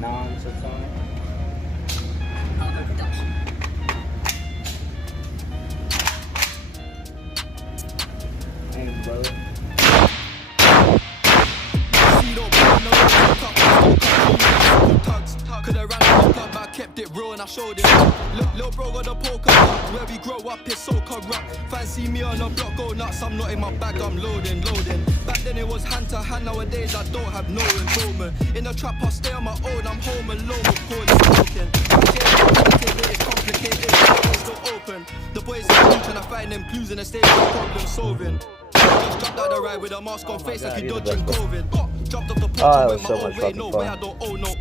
Non-subsonic. Other production. Thanks, brother. Coulda ran out the club, but I kept it real and I showed it. Lil' bro got the poker up. Where we grow up is so corrupt. Fancy me on the block, go nuts. I'm not in my bag, I'm loading. Back then it was hand to hand, nowadays I don't have no involvement. In the trap, I stay on my own, I'm home alone with calling smoking. It's complicated, it's still open. The boys are trying to find them clues in the stage of problem solving. Just jumped out the ride with a mask on face like he dodging COVID. Jumped off the porch and went my own way, no way, I don't owe no